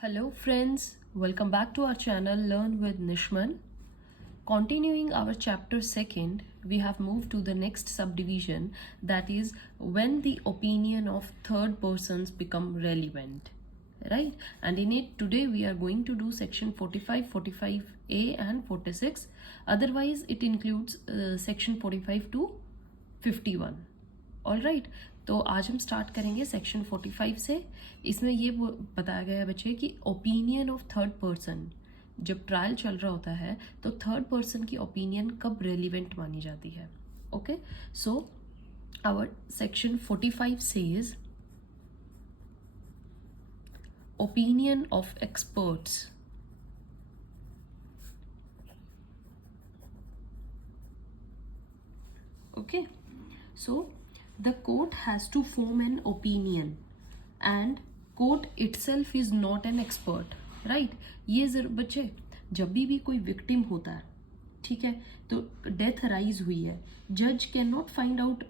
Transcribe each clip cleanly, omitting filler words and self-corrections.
Hello friends, welcome back to our channel Learn with Nishman. Continuing our chapter 2nd, we have moved to the next subdivision, that is when the opinion of third persons become relevant. Right? And in it today we are going to do section 45, 45A and 46. Otherwise it includes section 45 to 51. All right, तो आज हम start करेंगे section 45 से. इसमें ये बताया गया है बच्चे कि ओपिनियन ऑफ थर्ड पर्सन, जब ट्रायल चल रहा होता है तो थर्ड पर्सन की ओपिनियन कब रेलिवेंट मानी जाती है. Okay, so our section 45 says opinion of experts. Okay, so the court has to form an opinion and court itself is not an expert, right? ये जरूर बच्चे, जब भी कोई विक्टिम होता है, ठीक है, तो डेथ अराइज हुई है, जज can not find out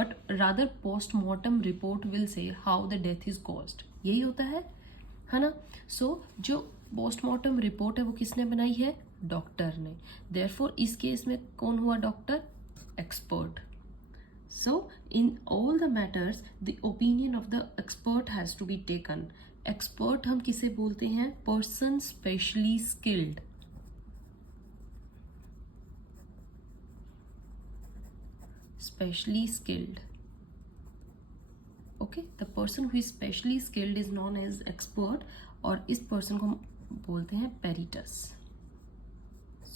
but rather postmortem report will say how the death is caused. यही होता है ना. सो जो पोस्टमार्टम रिपोर्ट है वो किसने बनाई है? डॉक्टर ने. देयरफॉर इस केस में कौन हुआ doctor? Expert. So in all the matters the opinion of the expert has to be taken. Expert हम किसे बोलते हैं? Person specially skilled. Specially skilled. Okay, the person who is specially skilled is known as expert, और इस person को हम बोलते हैं peritus.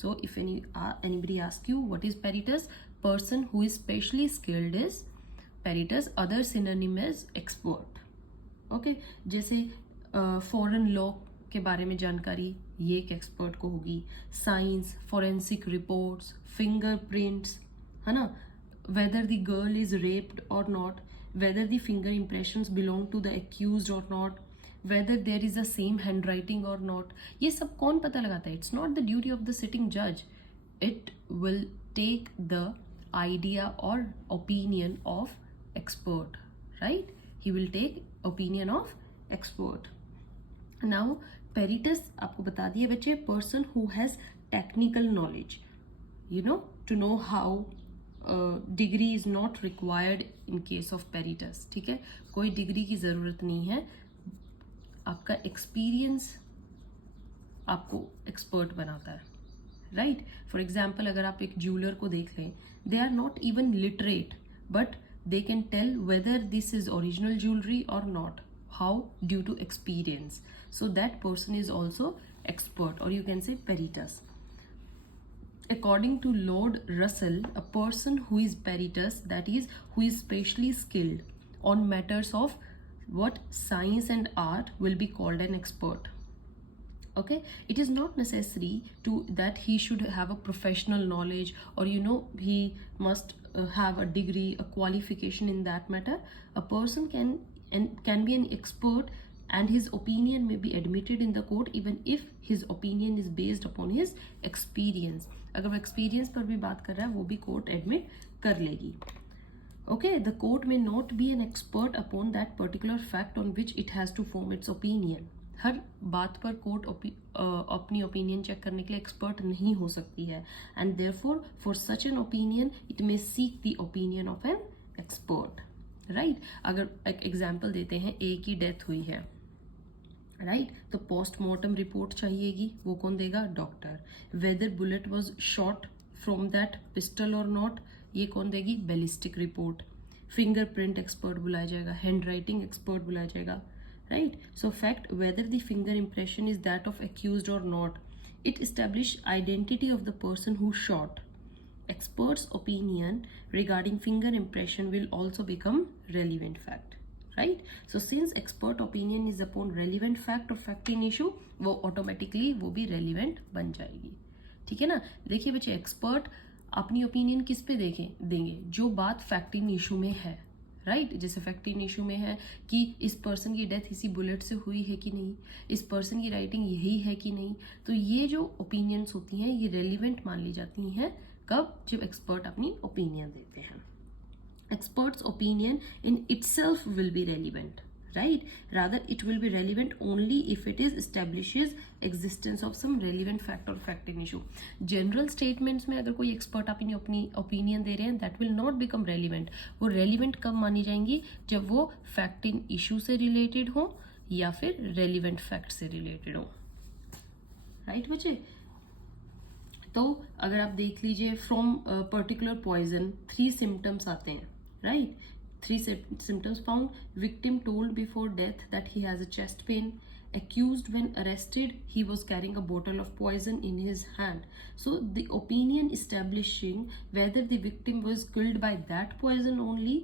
So if anybody asks you what is peritus, person who is specially skilled is peritus. Other synonym is expert. Okay, जैसे foreign law के बारे में जानकारी ये एक एक्सपर्ट को होगी. साइंस, फोरेंसिक रिपोर्ट्स, फिंगरप्रिंट्स, है ना. Whether the girl is raped or not, whether the finger impressions belong to the accused or not, whether there is the same handwriting or not. ये सब कौन पता लगाता है? It's not the duty of the sitting judge. It will take the idea or opinion of expert, right? He will take opinion of expert. Now peritus आपको बता दिया बच्चे, person who has technical knowledge, you know, to know how degree is not required in case of peritus. ठीक है, कोई degree की ज़रूरत नहीं है, आपका एक्सपीरियंस आपको एक्सपर्ट बनाता है, राइट. फॉर एग्जाम्पल अगर आप एक ज्वेलर को देख लें, they are not even literate but they can tell whether this is original jewellery or not. How? Due to experience. So that person is also expert, or you can say peritus. According to Lord Russell, a person who is peritus, that is who is specially skilled on matters of what science and art, will be called an expert. Okay, it is not necessary to that he should have a professional knowledge, or you know, he must have a degree, a qualification in that matter. A person can be an expert and his opinion may be admitted in the court even if his opinion is based upon his experience. अगर वो experience पर भी बात कर रहा है वो भी court admit कर लेगी. Okay, the court may not be an expert upon that particular fact on which it has to form its opinion. हर बात पर कोर्ट अपनी ओपिनियन चेक करने के लिए एक्सपर्ट नहीं हो सकती है, and therefore for such an opinion it may seek the opinion of an expert, right. अगर एक एग्जांपल देते हैं, ए की डेथ हुई है, राइट, तो पोस्टमार्टम रिपोर्ट चाहिएगी, वो कौन देगा? Doctor. Whether bullet was shot from that pistol or not, ये कौन देगी? Ballistic report. फिंगरप्रिंट एक्सपर्ट बुलाया जाएगा, हैंड राइटिंग एक्सपर्ट बुलाया जाएगा, right. So fact whether the finger impression is that of accused or not, it establish identity of the person who shot. Expert's opinion regarding finger impression will also become relevant fact, right? So since expert opinion is upon relevant fact or fact in issue, वो automatically वो भी relevant बन जाएगी. ठीक है ना. देखिए बच्चे, एक्सपर्ट अपनी ओपिनियन किस पे देंगे? जो बात फैक्ट इन इशू में है, राइट. जैसे फैक्ट इन इशू में है कि इस पर्सन की डेथ इसी बुलेट से हुई है कि नहीं, इस पर्सन की राइटिंग यही है कि नहीं, तो ये जो ओपिनियंस होती हैं ये रेलिवेंट मान ली जाती हैं. कब? जब एक्सपर्ट अपनी ओपिनियन देते हैं. Expert's opinion in itself will be relevant, right? Rather it will be relevant only if it is establishes existence of some relevant fact or fact in issue. General statements में अगर कोई expert अपनी opinion दे रहे हैं, that will not become relevant. वो relevant कब मानी जाएंगी? जब वो fact in issue से related हो या फिर relevant fact से related हो, right बच्चे? तो अगर आप देख लीजिए फ्रॉम पर्टिकुलर पॉइजन 3 सिम्टम्स आते हैं, right? 3 symptoms found. Victim told before death that he has a chest pain. Accused when arrested, he was carrying a bottle of poison in his hand. So the opinion establishing whether the victim was killed by that poison only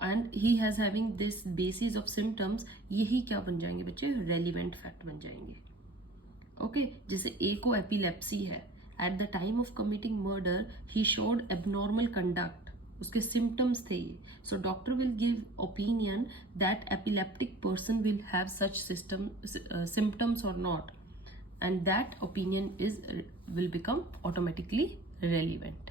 and he has having this basis of symptoms, यही क्या बन जाएंगे बच्चे? relevant fact बन जाएंगे. Okay जैसे ए को epilepsy है, at the time of committing murder he showed abnormal conduct, उसके सिम्टम्स थे ये. So doctor will give opinion that epileptic person will have such symptoms or not, and that opinion will become automatically relevant,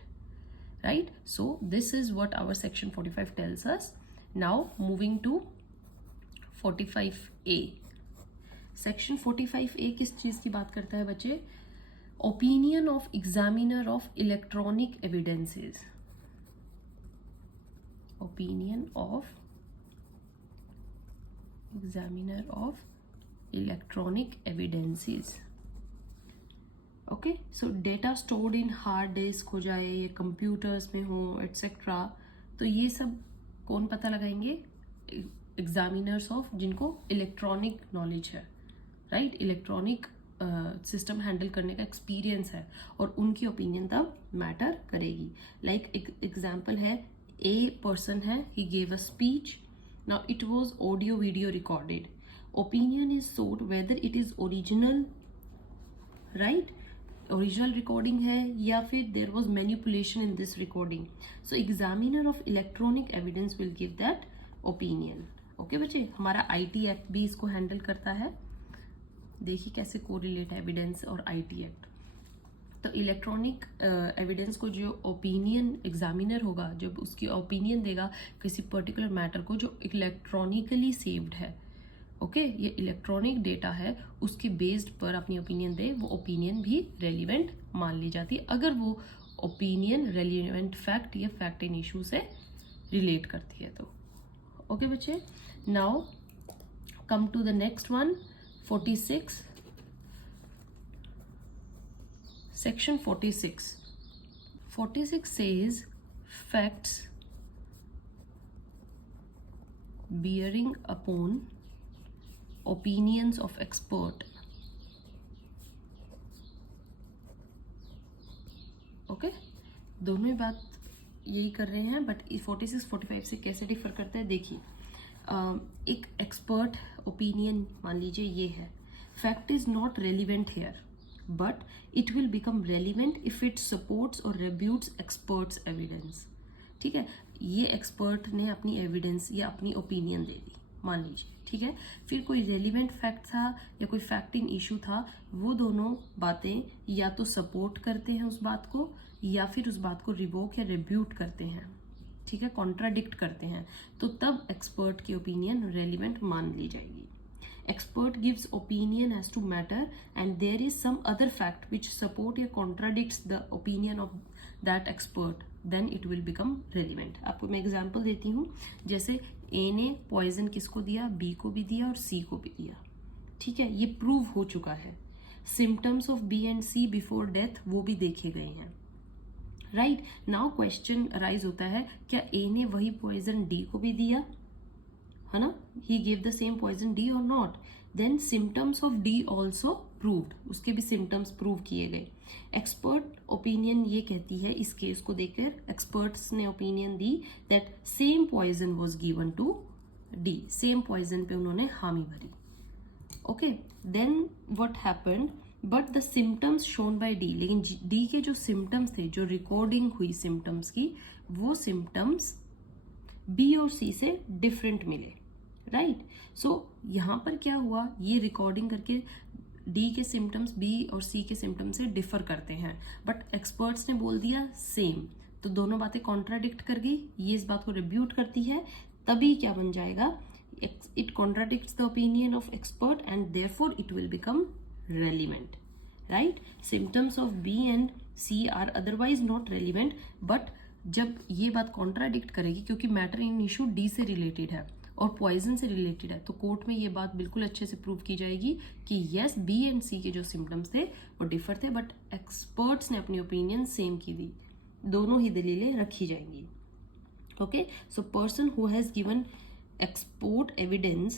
right? So this is what our section 45 tells us. Now moving to 45A. Section 45A किस चीज की बात करता है बच्चे? Opinion of examiner of electronic evidences. Opinion of examiner of electronic evidences. Okay so data stored in hard disk हो जाए या कंप्यूटर्स में हो एटसेट्रा, तो ये सब कौन पता लगाएंगे? एग्जामिनर्स ऑफ जिनको इलेक्ट्रॉनिक नॉलेज है, राइट? इलेक्ट्रॉनिक सिस्टम हैंडल करने का एक्सपीरियंस है, और उनकी ओपिनियन तब मैटर करेगी. लाइक एग्जाम्पल है, ए पर्सन है, he gave a speech, now it was audio video recorded. Opinion is sought whether it is original, right? Original recording है या फिर there was manipulation in this recording. So examiner of electronic evidence will give that opinion. Okay बच्चे, हमारा IT act भी इसको handle करता है. देखिए कैसे कोरिलेट एविडेंस और IT एक्ट. तो इलेक्ट्रॉनिक एविडेंस को जो ओपिनियन एग्जामिनर होगा, जब उसकी ओपिनियन देगा किसी पर्टिकुलर मैटर को जो इलेक्ट्रॉनिकली सेव्ड है, ओके ये इलेक्ट्रॉनिक डेटा है, उसके बेस्ड पर अपनी ओपिनियन दे, वो ओपिनियन भी रेलिवेंट मान ली जाती है अगर वो ओपिनियन रेलिवेंट फैक्ट या फैक्ट इन इशू से रिलेट करती है तो. ओके बच्चे, now come to the next one, 46. Section 46. 46 says facts bearing upon opinions of expert. Okay? दोनों ही बात यही कर रहे हैं, बट 46 45 से कैसे डिफर करता है देखिए. एक एक्सपर्ट ओपिनियन मान लीजिए ये है, fact is not relevant here but it will become relevant if it supports or rebuts experts evidence. ठीक है, ये एक्सपर्ट ने अपनी एविडेंस या अपनी ओपिनियन दे दी मान लीजिए, ठीक है, फिर कोई रेलिवेंट फैक्ट था या कोई फैक्ट इन इशू था, वो दोनों बातें या तो सपोर्ट करते हैं उस बात को या फिर उस बात को रिवोक या रिब्यूट करते हैं, ठीक है, कॉन्ट्राडिक्ट करते हैं, तो तब एक्सपर्ट की ओपिनियन रेलिवेंट मान ली जाएगी. Expert gives opinion as to matter and there is some other fact which support or contradicts the opinion of that expert, then it will become relevant. आपको मैं एग्जांपल देती हूँ, जैसे A ने poison किसको दिया, B को भी दिया और C को भी दिया, ठीक है, ये प्रूव हो चुका है. Symptoms of B and C before death वो भी देखे गए हैं, राइट. नाउ क्वेश्चन अराइज होता है, क्या A ने वही पॉइजन D को भी दिया है ना, he gave the same poison D or not, then symptoms of D also proved, उसके भी symptoms prove किए गए. Expert opinion ये कहती है, इस केस को देखकर experts ने opinion the that same poison was given to D, same poison पे उन्होंने हामी भरी. Okay, then what happened, but the symptoms shown by D, लेकिन D के जो symptoms थे, जो recording हुई symptoms की, वो symptoms B और C से different मिले, राइट. सो यहाँ पर क्या हुआ, ये रिकॉर्डिंग करके डी के सिम्टम्स बी और सी के सिम्टम्स से डिफर करते हैं, बट एक्सपर्ट्स ने बोल दिया सेम, तो दोनों बातें कॉन्ट्राडिक्ट कर गई, ये इस बात को रिब्यूट करती है, तभी क्या बन जाएगा, it contradicts the opinion of expert and therefore it will become relevant, right? Symptoms of B and C are otherwise not relevant, but जब ये बात कॉन्ट्राडिक्ट करेगी, क्योंकि मैटर इन इशू डी से रिलेटेड है और पॉइजन से रिलेटेड है, तो कोर्ट में ये बात बिल्कुल अच्छे से प्रूव की जाएगी कि यस बी एंड सी के जो सिम्टम्स थे वो डिफर थे, बट एक्सपर्ट्स ने अपनी ओपिनियन सेम की थी, दोनों ही दलीलें रखी जाएंगी. Okay, so person who has given export evidence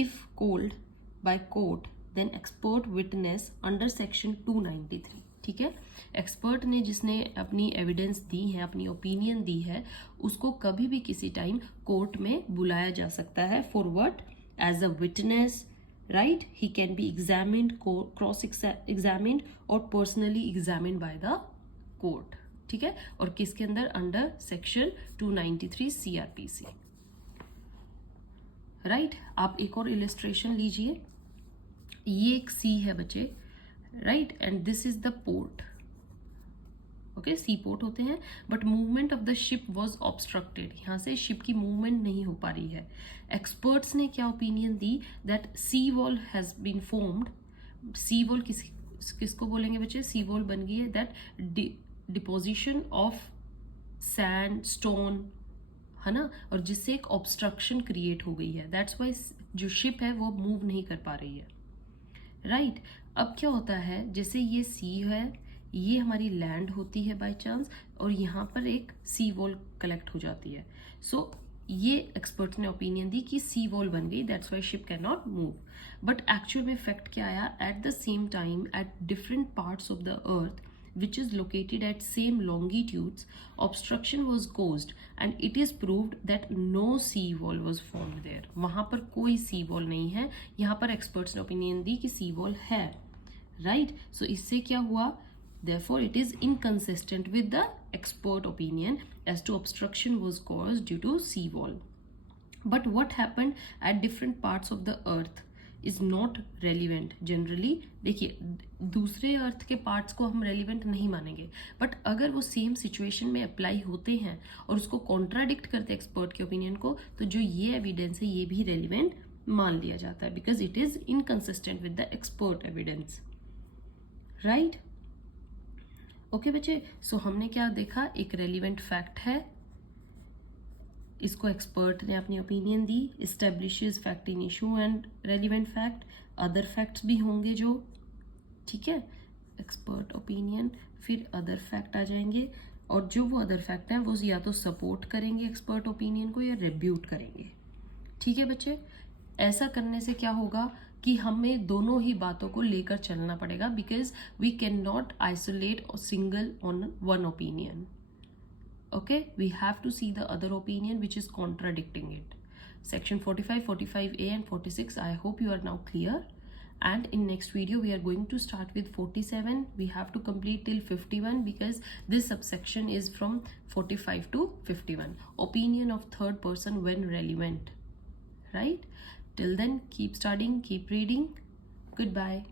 if called by court then expert witness under section 293. ठीक है, एक्सपर्ट ने जिसने अपनी एविडेंस दी है, अपनी ओपिनियन दी है, उसको कभी भी किसी टाइम कोर्ट में बुलाया जा सकता है. For what? As a witness, right? He can be examined, cross examined or personally examined by the court. ठीक है, और किसके अंदर? Under section 293 CRPC. राइट आप एक और इलिस्ट्रेशन लीजिए. ये एक सी है बच्चे, right, and this is the port. Okay, sea port होते हैं, but movement of the ship was obstructed. यहाँ से शिप की मूवमेंट नहीं हो पा रही है. एक्सपर्ट्स ने क्या ओपिनियन दी? That sea wall has been formed. Sea wall किसको बोलेंगे बच्चे? सी वॉल बन गई है that deposition of sand, stone, है ना, और जिससे एक ऑब्स्ट्रक्शन क्रिएट हो गई है. दैट्स वाई जो शिप है वो मूव नहीं कर पा रही है, राइट. अब क्या होता है, जैसे ये सी है, ये हमारी लैंड होती है बाय चांस, और यहाँ पर एक सी वॉल कलेक्ट हो जाती है. सो ये एक्सपर्ट ने ओपिनियन दी कि सी वॉल बन गई, that's why ship can not move. But actual में फैक्ट क्या आया? At the same time at different parts of the earth which is located at same longitudes, obstruction was caused and it is proved that no sea wall was formed there. वहाँ पर कोई sea wall नहीं है. यहाँ पर experts ने opinion दी कि sea wall है, right? So इससे क्या हुआ? Therefore it is inconsistent with the expert opinion as to obstruction was caused due to sea wall. But what happened at different parts of the earth is not relevant. Generally देखिए, दूसरे अर्थ के parts को हम relevant नहीं मानेंगे, but अगर वो same situation में अप्लाई होते हैं और उसको कॉन्ट्राडिक्ट करते एक्सपर्ट के ओपिनियन को, तो जो ये एविडेंस है ये भी रेलिवेंट मान लिया जाता है, because it is inconsistent with the expert evidence, right. Okay बच्चे, सो हमने क्या देखा? एक रेलिवेंट फैक्ट है, इसको एक्सपर्ट ने अपनी ओपिनियन दी. Establishes fact in issue and relevant fact. Other facts भी होंगे जो, ठीक है, एक्सपर्ट ओपिनियन, फिर अदर फैक्ट आ जाएंगे, और जो वो अदर फैक्ट हैं वो या तो सपोर्ट करेंगे एक्सपर्ट ओपिनियन को या रिब्यूट करेंगे. ठीक है बच्चे, ऐसा करने से क्या होगा कि हमें दोनों ही बातों को लेकर चलना पड़ेगा, because we can not isolate single on one opinion. Okay, we have to see the other opinion which is contradicting it. Section 45, 45A and 46, I hope you are now clear. And in next video we are going to start with 47. We have to complete till 51 because this subsection is from 45 to 51. Opinion of third person when relevant, right? Till then, keep studying, keep reading. Goodbye.